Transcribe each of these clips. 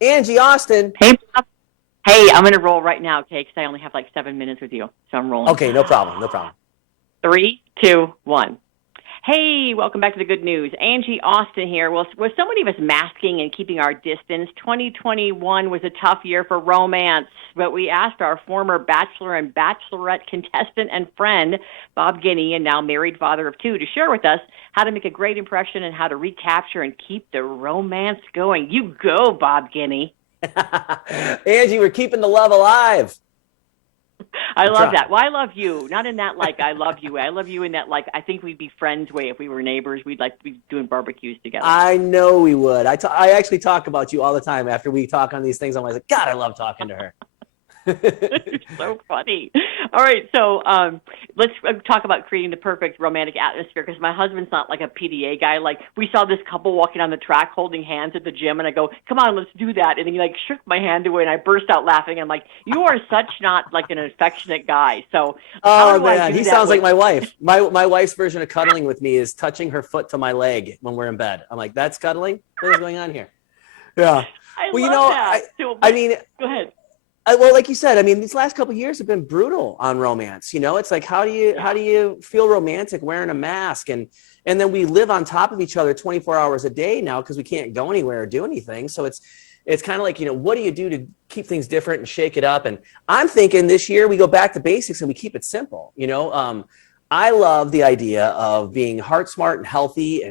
Angie Austin. Hey, Bob. Hey, I'm gonna roll right now, okay? Because I only have like 7 minutes with you, so I'm rolling. Okay, no problem. No problem. Three, two, one. Hey, welcome back to the good news. Angie Austin here. Well, with so many of us masking and keeping our distance, 2021 was a tough year for romance. But we asked our former Bachelor and Bachelorette contestant and friend, Bob Guiney, and now married father of two, to share with us how to make a great impression and how to recapture and keep the romance going. You go, Bob Guiney. Angie, we're keeping the love alive. I love that. Well, I love you. Not in that like I love you way. I love you in that like I think we'd be friends way. If we were neighbors, we'd like to be doing barbecues together. I know we would. I actually talk about you all the time after we talk on these things. I'm like, God, I love talking to her. So funny. All right, so let's talk about creating the perfect romantic atmosphere, because my husband's not like a PDA guy. Like, we saw this couple walking on the track holding hands at the gym, and I go, come on, let's do that. And then he like shook my hand away, and I burst out laughing. I'm like, you are such not like an affectionate guy. So oh man, he sounds like my wife. My wife's version of cuddling with me is touching her foot to my leg when we're in bed. I'm like, that's cuddling? What is going on here? Yeah. I love that. I mean, go ahead. Well, like you said, I mean, these last couple of years have been brutal on romance. You know, it's like, how do you feel romantic wearing a mask? And then we live on top of each other 24 hours a day now because we can't go anywhere or do anything. So it's kind of like, you know, what do you do to keep things different and shake it up? And I'm thinking this year we go back to basics and we keep it simple. You know, I love the idea of being heart smart and healthy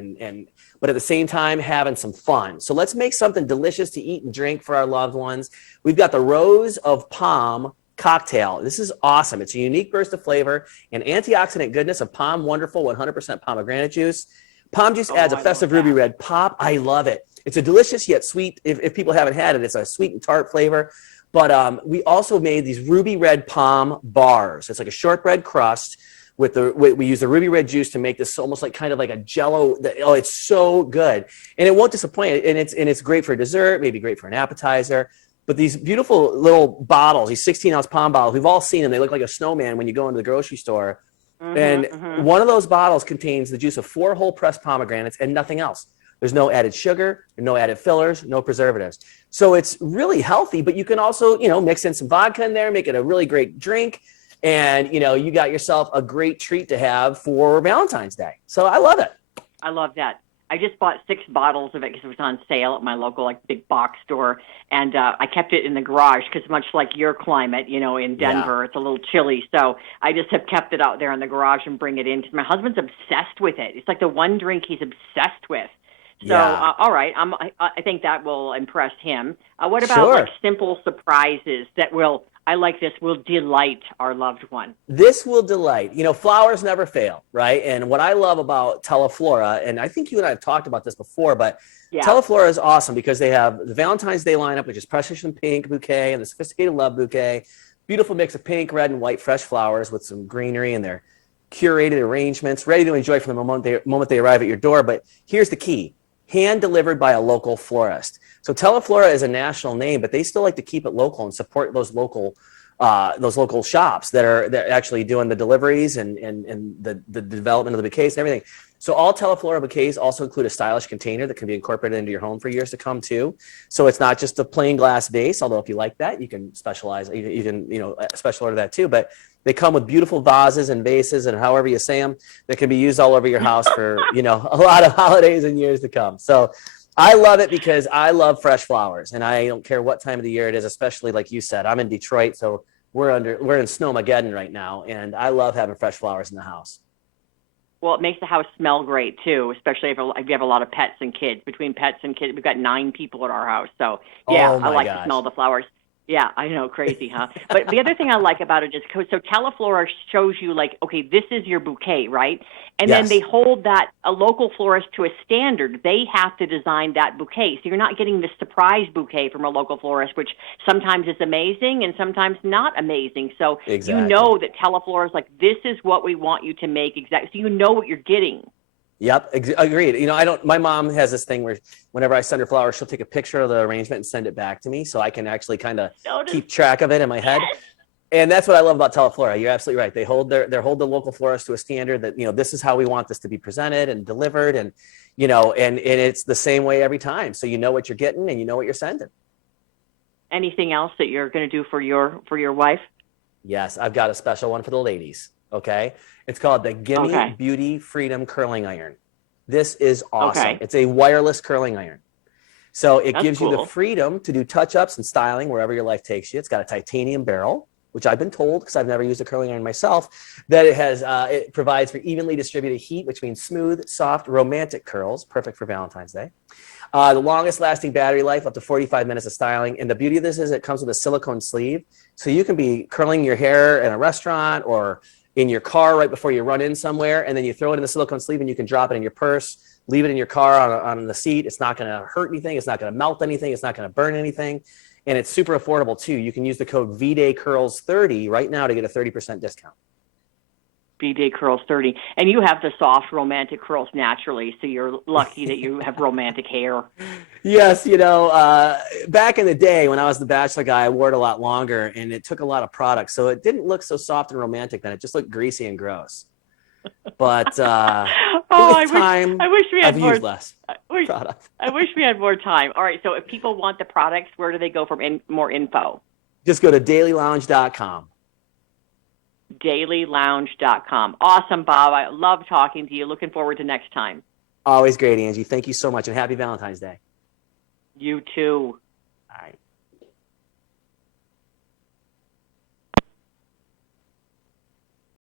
but at the same time having some fun. So let's make something delicious to eat and drink for our loved ones. We've got the Rose of Palm cocktail. This is awesome. It's a unique burst of flavor and antioxidant goodness of Palm Wonderful 100% pomegranate juice. Palm juice adds a festive ruby red pop. I love it. It's a delicious yet sweet, if people haven't had it, it's a sweet and tart flavor. But we also made these ruby red palm bars. It's like a shortbread crust. We use the ruby red juice to make this almost like kind of like a jello. Oh, it's so good, and it won't disappoint. And it's great for dessert, maybe great for an appetizer. But these beautiful little bottles, these 16-ounce palm bottles, we've all seen them. They look like a snowman when you go into the grocery store. One of those bottles contains the juice of 4 whole pressed pomegranates and nothing else. There's no added sugar, no added fillers, no preservatives. So it's really healthy. But you can also, you know, mix in some vodka in there, make it a really great drink. And, you know, you got yourself a great treat to have for Valentine's Day. So I love it. I love that. I just bought 6 bottles of it because it was on sale at my local like big box store. And I kept it in the garage because much like your climate, you know, in Denver, it's a little chilly. So I just have kept it out there in the garage and bring it in because my husband's obsessed with it. It's like the one drink he's obsessed with. So, all right, I think that will impress him. What about like simple surprises that will delight our loved one? This will delight. You know, flowers never fail, right? And what I love about Teleflora, and I think you and I have talked about this before, but Teleflora is awesome because they have the Valentine's Day lineup, which is Precious and Pink bouquet and the Sophisticated Love bouquet. Beautiful mix of pink, red, and white fresh flowers with some greenery and their curated arrangements, ready to enjoy from the moment they arrive at your door. But here's the key. Hand delivered by a local florist. So Teleflora is a national name, but they still like to keep it local and support those local shops that are actually doing the deliveries and the development of the bouquets and everything. So all Teleflora bouquets also include a stylish container that can be incorporated into your home for years to come too. So it's not just a plain glass vase, although if you like that, you can specialize, you can, you know, special order that too. But they come with beautiful vases and vases and however you say them, that can be used all over your house for, you know, a lot of holidays and years to come. So I love it because I love fresh flowers and I don't care what time of the year it is, especially like you said, I'm in Detroit. So we're in Snowmageddon right now. And I love having fresh flowers in the house. Well, it makes the house smell great too, especially if you have a lot of pets and kids. Between pets and kids, we've got 9 people at our house. So yeah, I like to smell the flowers. Yeah, I know, crazy, huh? But the other thing I like about it is, so Teleflora shows you like, okay, this is your bouquet, right? And then they hold that, a local florist to a standard. They have to design that bouquet. So you're not getting this surprise bouquet from a local florist, which sometimes is amazing and sometimes not amazing. So you know that Teleflora is like, this is what we want you to make exactly. So you know what you're getting. Yep, agreed. You know, my mom has this thing where whenever I send her flowers, she'll take a picture of the arrangement and send it back to me so I can actually kind of keep track of it in my head. And that's what I love about Teleflora. You're absolutely right. They hold the local florist to a standard that, you know, this is how we want this to be presented and delivered. And, you know, and it's the same way every time. So you know what you're getting and you know what you're sending. anything else that you're going to do for your wife? Yes, I've got a special one for the ladies. Okay. It's called the Guiney Beauty Freedom Curling Iron. This is awesome. Okay. It's a wireless curling iron. So it gives you the cool. freedom to do touch-ups and styling wherever your life takes you. It's got a titanium barrel, which I've been told, because I've never used a curling iron myself, that it provides for evenly distributed heat, which means smooth, soft, romantic curls, perfect for Valentine's Day. The longest lasting battery life, up to 45 minutes of styling. And the beauty of this is it comes with a silicone sleeve. So you can be curling your hair in a restaurant or in your car right before you run in somewhere, and then you throw it in the silicone sleeve and you can drop it in your purse, leave it in your car on the seat. It's not going to hurt anything. It's not going to melt anything. It's not going to burn anything. And it's super affordable too. You can use the code VDayCurls30 right now to get a 30% discount. V-Day Curls 30. And you have the soft romantic curls naturally, so you're lucky that you have romantic hair. Yes, back in the day when I was the bachelor guy, I wore it a lot longer, and it took a lot of products. So it didn't look so soft and romantic then. It just looked greasy and gross. But I wish we had I've more, used less product. I wish we had more time. All right, so if people want the products, where do they go for more info? Just go to dailylounge.com. dailylounge.com. Awesome, Bob. I love talking to you. Looking forward to next time. Always great, Angie. Thank you so much, and happy Valentine's Day. You too. All right.